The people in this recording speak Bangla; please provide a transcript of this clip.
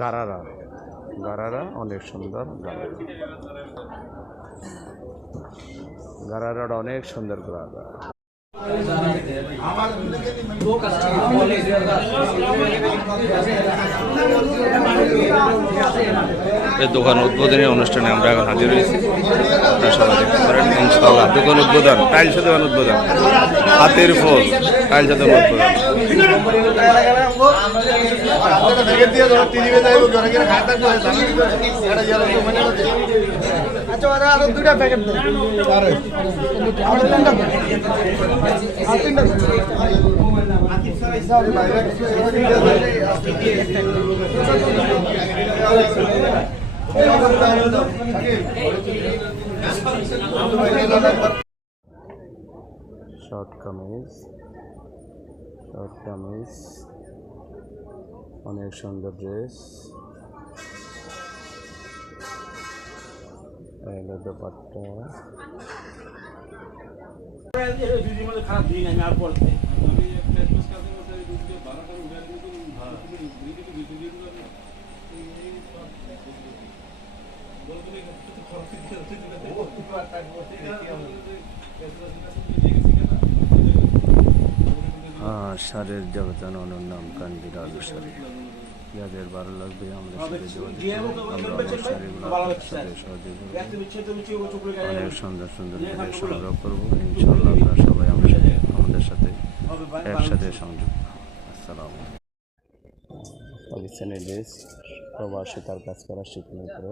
গারারা গারারা অনেক সুন্দর। গারারাটা অনেক সুন্দর গারারা। এই দোকান উদ্বোধনী অনুষ্ঠানে আমরা এখন হাজির হয়েছি। সবাই দেখতে পারেন ইনশাআল্লাহ দোকান উদ্বোধন, টাইলস দোকান উদ্বোধন, হাতের ফুল টাইলস দোকান উদ্বোধন। শর্ট কামিজ অনেক সুন্দর ড্রেস। দোপাট্টা শাড়ির জগতের অনন্যাম কান্দির আলু শাড়ি। যাদের ভালো লাগবে আমাদের সাথে যোগাযোগ অনেক সুন্দর সুন্দর সংগ্রহ করবো ইনশাআল্লাহ। আপনারা সবাই আমাদের সাথে একসাথে সংযুক্ত। আসসালাম। পাকিস্তানি ড্রেস প্রবাসী তার কাজ করা শিখনের উপরে।